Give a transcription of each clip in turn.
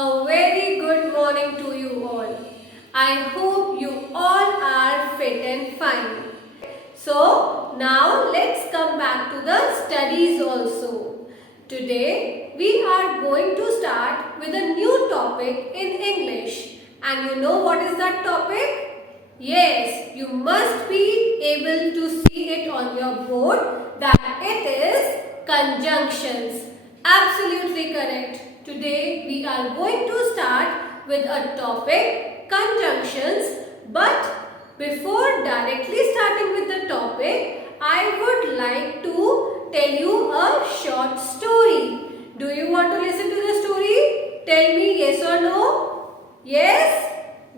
A very good morning to you all. I hope you all are fit and fine. So now let's come back to the studies also. Today we are going to start with a new topic in English. And you know what is that topic? Yes, you must be able to see it on your board that it is conjunctions. Absolutely correct. Today we are going to start with a topic conjunctions, but before directly starting with the topic, I would like to tell you a short story. Do you want to listen to the story? Tell me yes or no. Yes?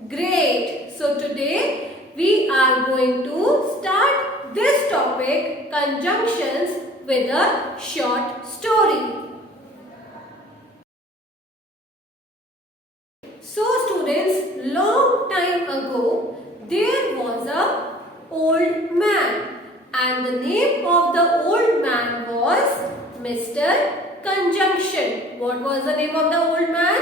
Great. So today we are going to start this topic conjunctions with a short story. So students, long time ago there was a old man and the name of the old man was Mr. Conjunction. What was the name of the old man?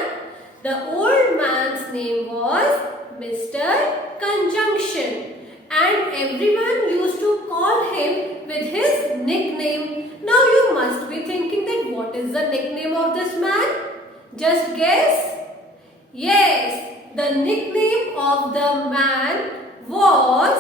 The old man's name was Mr. Conjunction and everyone used to call him with his nickname. Now you must be thinking that what is the nickname of this man? Just guess. Yes, the nickname of the man was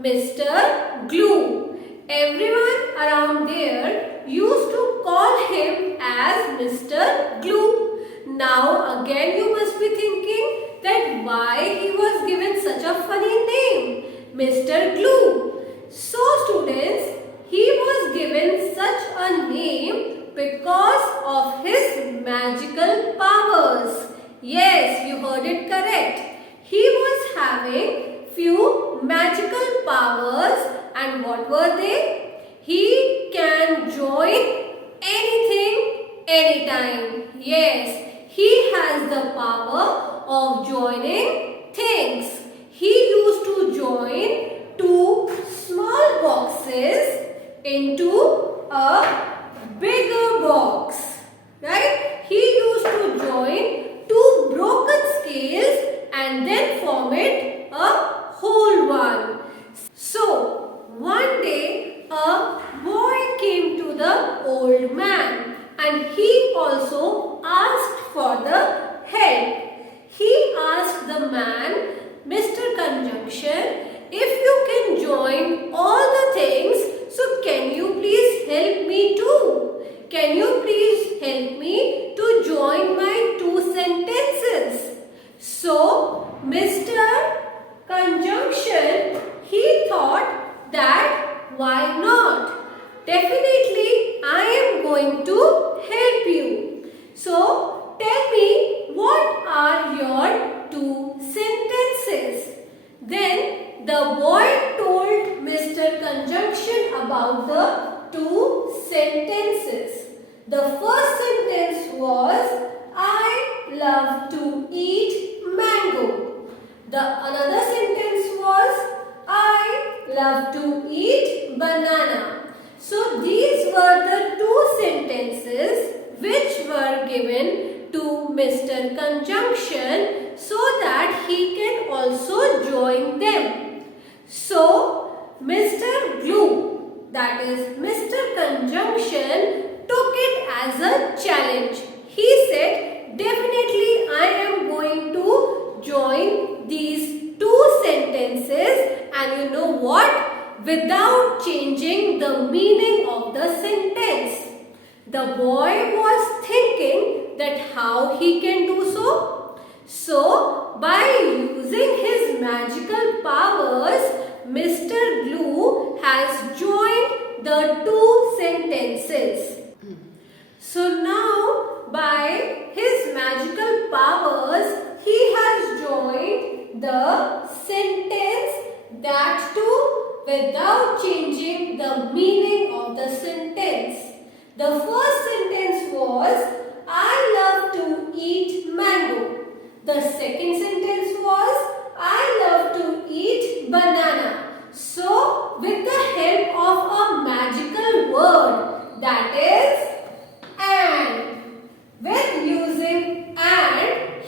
Mr. Glue. Everyone around there used to call him as Mr. Glue. Now again you must be thinking that why he was given such a funny name, Mr. Glue. So students, he was given such a name because of his magical powers. Yes, you heard it correct. He was having few magical powers, and what were they? He can join anything, anytime. Yes, he has the power of joining things. He used to join two small boxes into a bigger box. Right? He used to join two broken scales and then form it a whole one. So, one day a boy came to the old man and he also asked for the help. He asked the man, Mr. Conjunction, if you can join all the things, so can you please help me too? Can you please help me to join my two sentences? So, Mr. Conjunction, he thought that why not? Definitely, I am going to help you. So, tell me what are your two sentences? Then the boy told Mr. Conjunction about the two sentences. The first sentence was, I love to eat mango. The another sentence was, I love to eat banana. So these were the two sentences which were given to Mr. Conjunction so that he can also join them. So Mr. Glue, that is Mr. Conjunction, took it as a challenge. He said, definitely I am going to join these two sentences, and you know what? Without changing the meaning of the sentence. The boy was thinking that how he can do so. So, by using his magical powers, Mr. Glue has joined the two sentences. So now, by his magical powers, he has joined the sentence, that too without changing the meaning of the sentence. The first sentence was, I love to eat mango. The second sentence was, I love to eat banana. So, with the help of a magical word, that is and, with using and,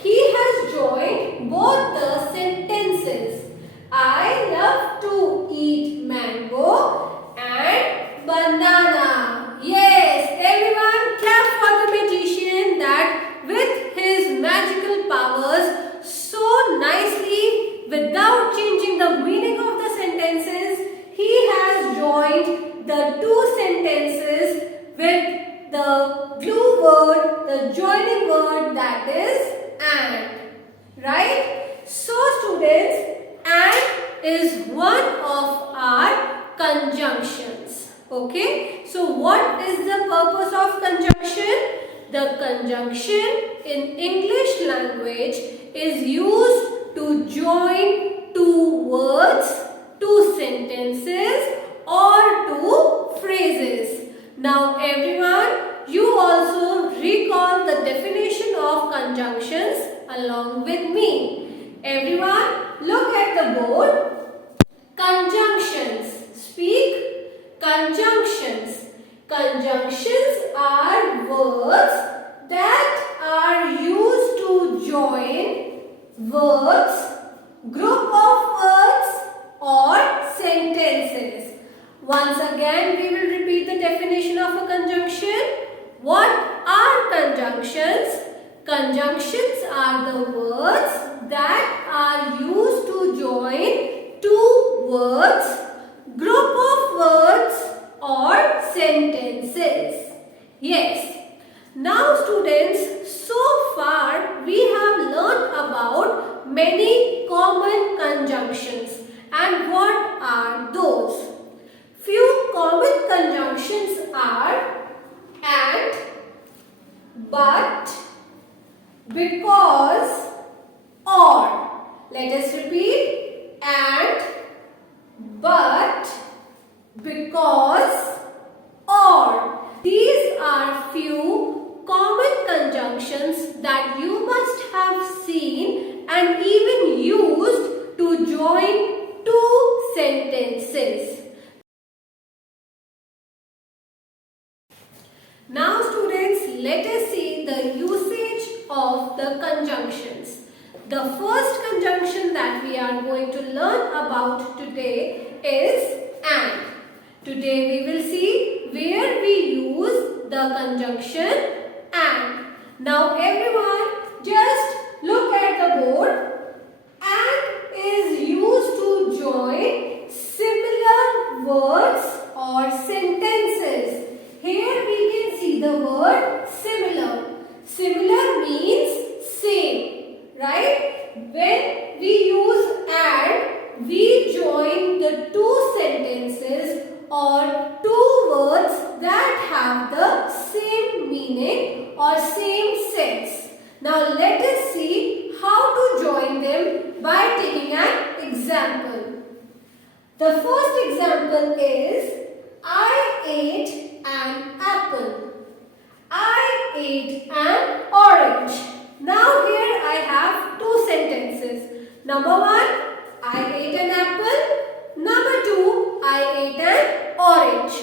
the two sentences with the glue word, the joining word, that is and. Right? So students, and is one of our conjunctions. Okay? So what is the purpose of conjunction? The conjunction in English language is used to join two words, two sentences or two phrases. Now everyone, you also recall the definition of conjunctions along with me. Everyone, look at the board. Conjunctions. Speak. Conjunctions. Conjunctions are words that are used to join words, group of words or sentences. Once again, we will repeat the definition of a conjunction. What are conjunctions? Conjunctions are the words that are used to join two words, group of words or sentences. Yes. Now students, so far we have learnt about many common conjunctions. And what are those? Few common conjunctions are and, but, because, or. Let us repeat. And, but, because, or. These are few common conjunctions that you must have seen and even used to join two sentences. Now students, let us see the usage of the conjunctions. The first conjunction that we are going to learn about today is and. Today we will see where we use the conjunction and. Now everyone, just look at the board. And is used to join similar words or sentences. Here we can see the word similar. Similar means same, right? When we use and, we join the two sentences or two words that have the same meaning or same sense. Now let us see how to join them by taking an example. The first example is I ate an apple. I ate an orange. Now here I have two sentences. Number one, I ate an apple. Number two, I ate an orange.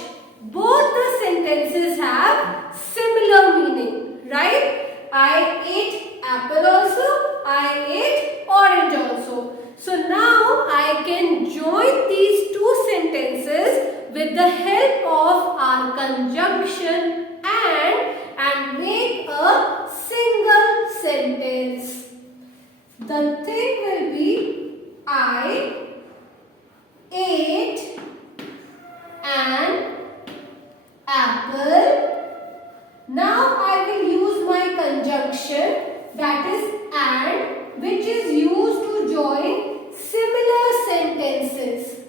Both the sentences have similar meaning, right? I ate apple also. I ate orange also. So now I can join these two sentences with the help of our conjunction and make a single sentence. The thing will be I ate an apple. Now I will use my conjunction, that is and, which is used to join similar sentences.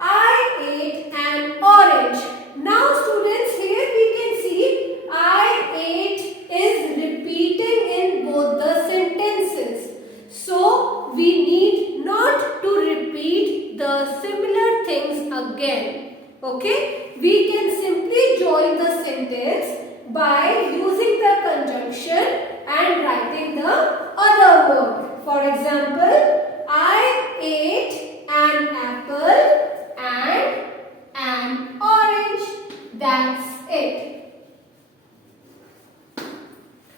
I ate an orange. Now students, here we can see I ate is repeating in both the sentences. So we need not to repeat the similar things again. Okay? We can simply join the sentence by using the conjunction and writing the other word. For example, I ate an apple and an orange. That's it.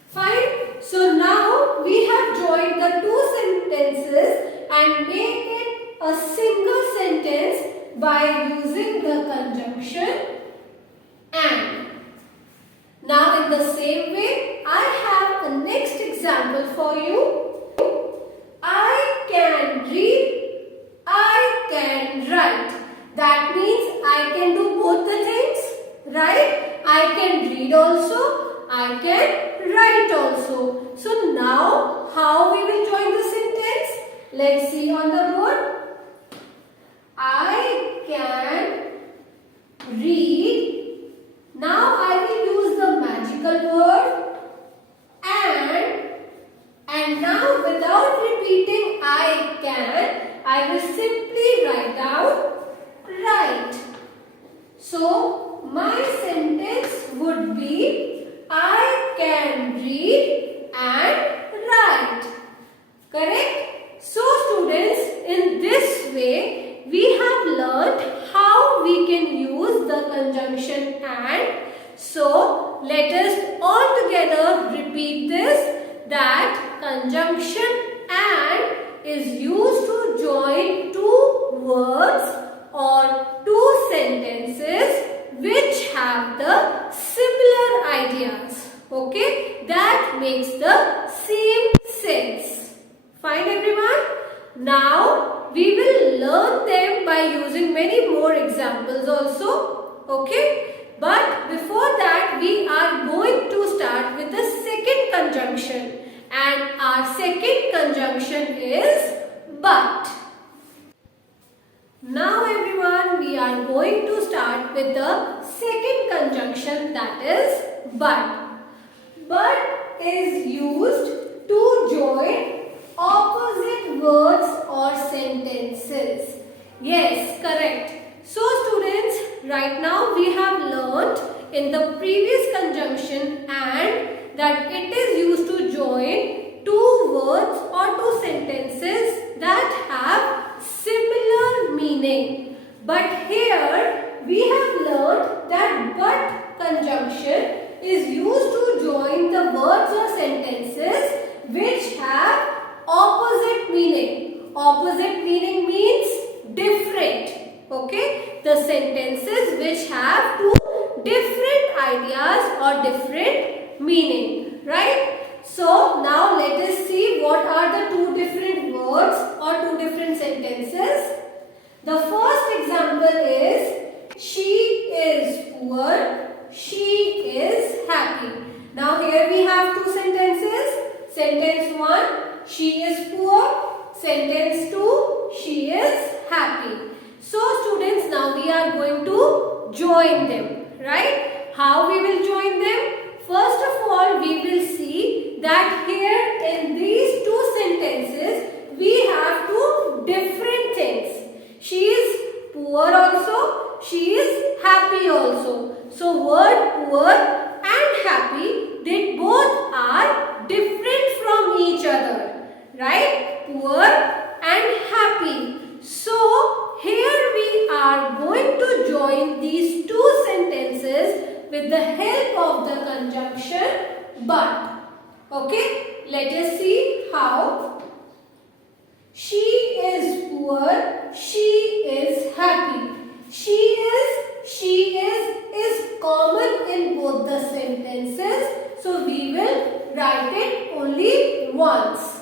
Fine. So now we have joined the two sentences and make it a single sentence by using the conjunction and. Now in the same way, I have a next example for you. I can read, I can write. That means I can do both the things. right? I can read also, I can write also. So now how we will join the sentence? Let's see on the board. I can read. Now I will use the magical word and now without repeating I will simply write down write. So my sentence would be I can read and write. Correct? So students, in this way we have learnt how we can use the conjunction and. So let us all together repeat this, that conjunction and is used to join two words or two sentences which have the similar ideas. Okay, that makes the same sense. Fine everyone? Now we will learn them by using many more examples also. Okay, but before that we are going to start with the second conjunction, and our second conjunction is but. Now everyone, we are going to start with the second conjunction, that is but. But is used to join opposite words or sentences. Yes, correct. So students, right now we have learnt in the previous conjunction and that it is used to join two words or two sentences that have similar meaning. But here we have learnt that but conjunction is used to join the words or sentences which have opposite meaning. Opposite meaning means different. Okay, the sentences which have two different ideas or different meaning, right? So now let us see what are the two different words or two different sentences. The first example is she is poor, she is happy. Now here we have two sentences. Sentence 1, she is poor. Sentence 2, she is happy. So students, now we are going to join them, right? How we will join them? First of all, we will see that here in these two sentences, we have two different things. She is poor also, she is happy also. So word poor and happy, they both are different from each other, right? Poor and happy. So here we are going to join these two sentences with the help of the conjunction but. Okay, let us see how. She is poor, she is happy. She is common in both the sentences. So we will write it only once.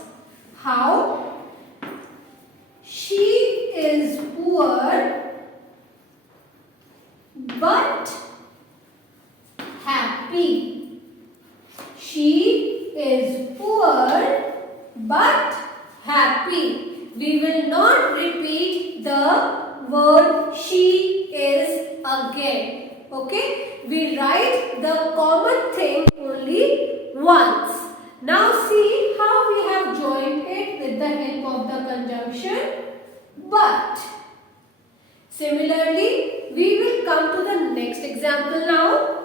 How? She is poor but happy. She is poor but happy. We will not repeat the word she is again. Okay? We write the common thing only once. Now see how we have joined it with the help of the conjunction but. Similarly, we will come to the next example now.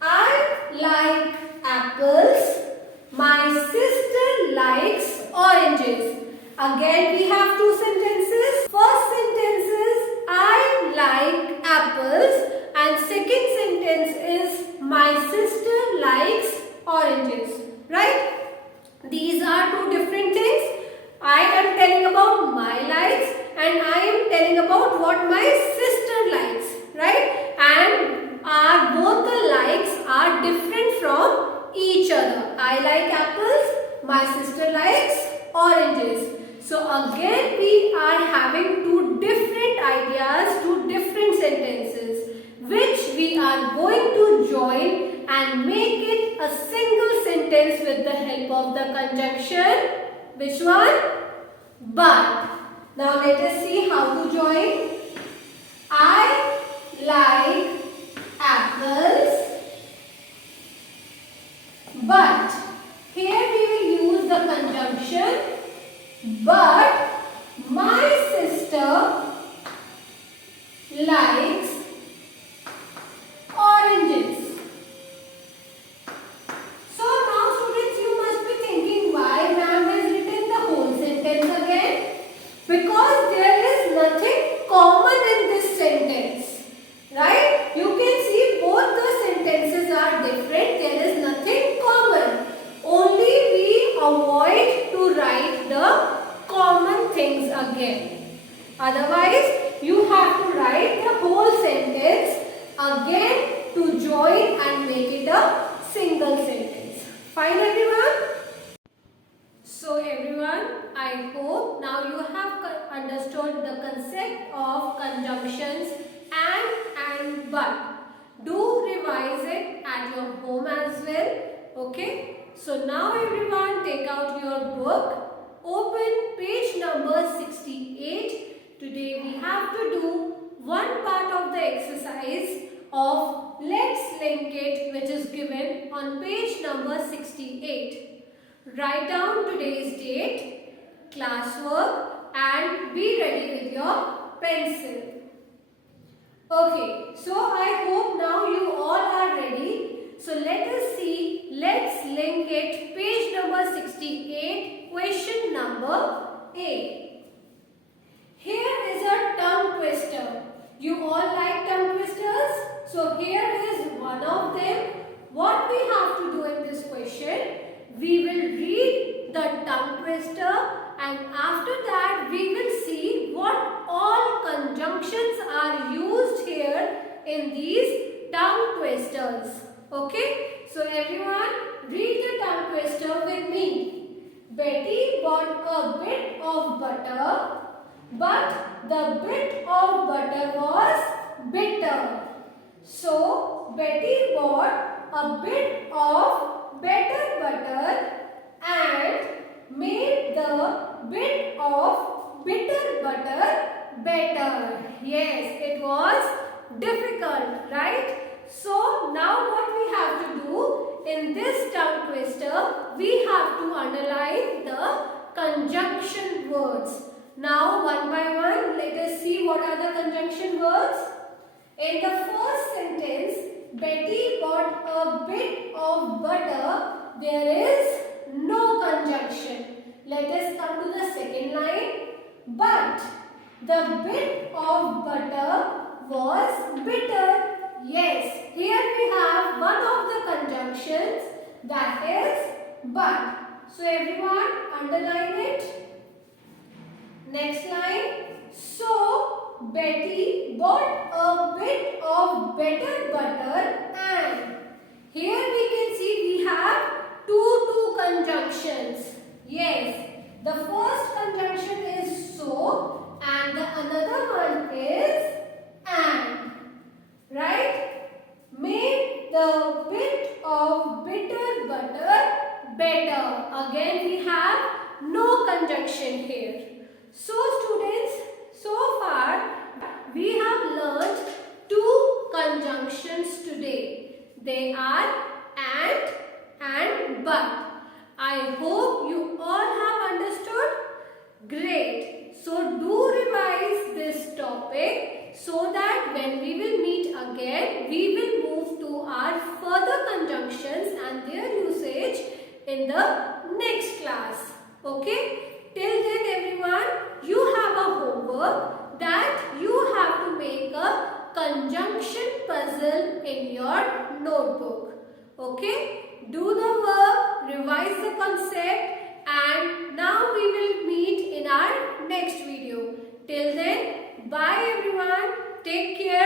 I like apples. My sister likes oranges. Again we have two sentences. First sentence is I like apples and second sentence is my sister likes oranges. Right? These are two different things. I am telling about my likes and I am telling about what my sister likes. Right? And both the likes are different from each other. I like apples, my sister likes oranges. So again we are having two different ideas, two different sentences which we are are going to join and make it a single sentence with the help of the conjunction. Which one? But. Now let us see how to join. I like apples, but. Here we will use the conjunction but my sister likes oranges. So now students, you must be thinking why ma'am has written the whole sentence again. Because there is nothing common in this sentence. Right? You can see both the sentences are different. There is nothing common. Only we avoid to write the common things again. Otherwise, you have to write the whole sentence again to join and make it a single sentence. Fine, everyone? So everyone, I hope now you have understood the concept of conjunctions and but. Do revise it at your home as well. Okay? So now everyone, take out your book, open page number 68. Today we have to do one part of the exercise of let's link it, which is given on page number 68. Write down today's date, classwork, and be ready with your pencil. Okay, so I hope now you all are ready. So let us see, let's link it, page number 68, question number 8. Here is a tongue twister. You all like tongue twisters? So here is one of them. What we have to do in this question, we will read the tongue twister and after that we will see what all conjunctions are used here in these tongue twisters. Okay, so everyone read the tongue twister with me. Betty bought a bit of butter, but the bit of butter was bitter. So Betty bought a bit of better butter and made the bit of bitter butter better. Yes, it was difficult, right? So now what we have to do in this tongue twister, we have to underline the conjunction words. Now one by one, let us see what are the conjunction words. In the first sentence, Betty bought a bit of butter. There is no conjunction. Let us come to the second line. But the bit of butter was bitter. Yes, here we have one of the conjunctions, that is but. So everyone underline it. Next line. So Betty bought a bit of better butter and. Here we can see we have two conjunctions. Yes, the first conjunction is so and the another one is and. Right? Made the bit of bitter butter better. Again we have no conjunction here. So students, so far we have learned two conjunctions today. They are and but. I hope you all have understood. Great. So do revise this topic so that when we will meet again, we will move to our further conjunctions and their usage in the next class. Okay? Till then everyone, you have a homework that you have to make a conjunction puzzle in your notebook. Okay? Do the work, revise the concept, and now we will meet in our next video. Till then, bye everyone. Take care.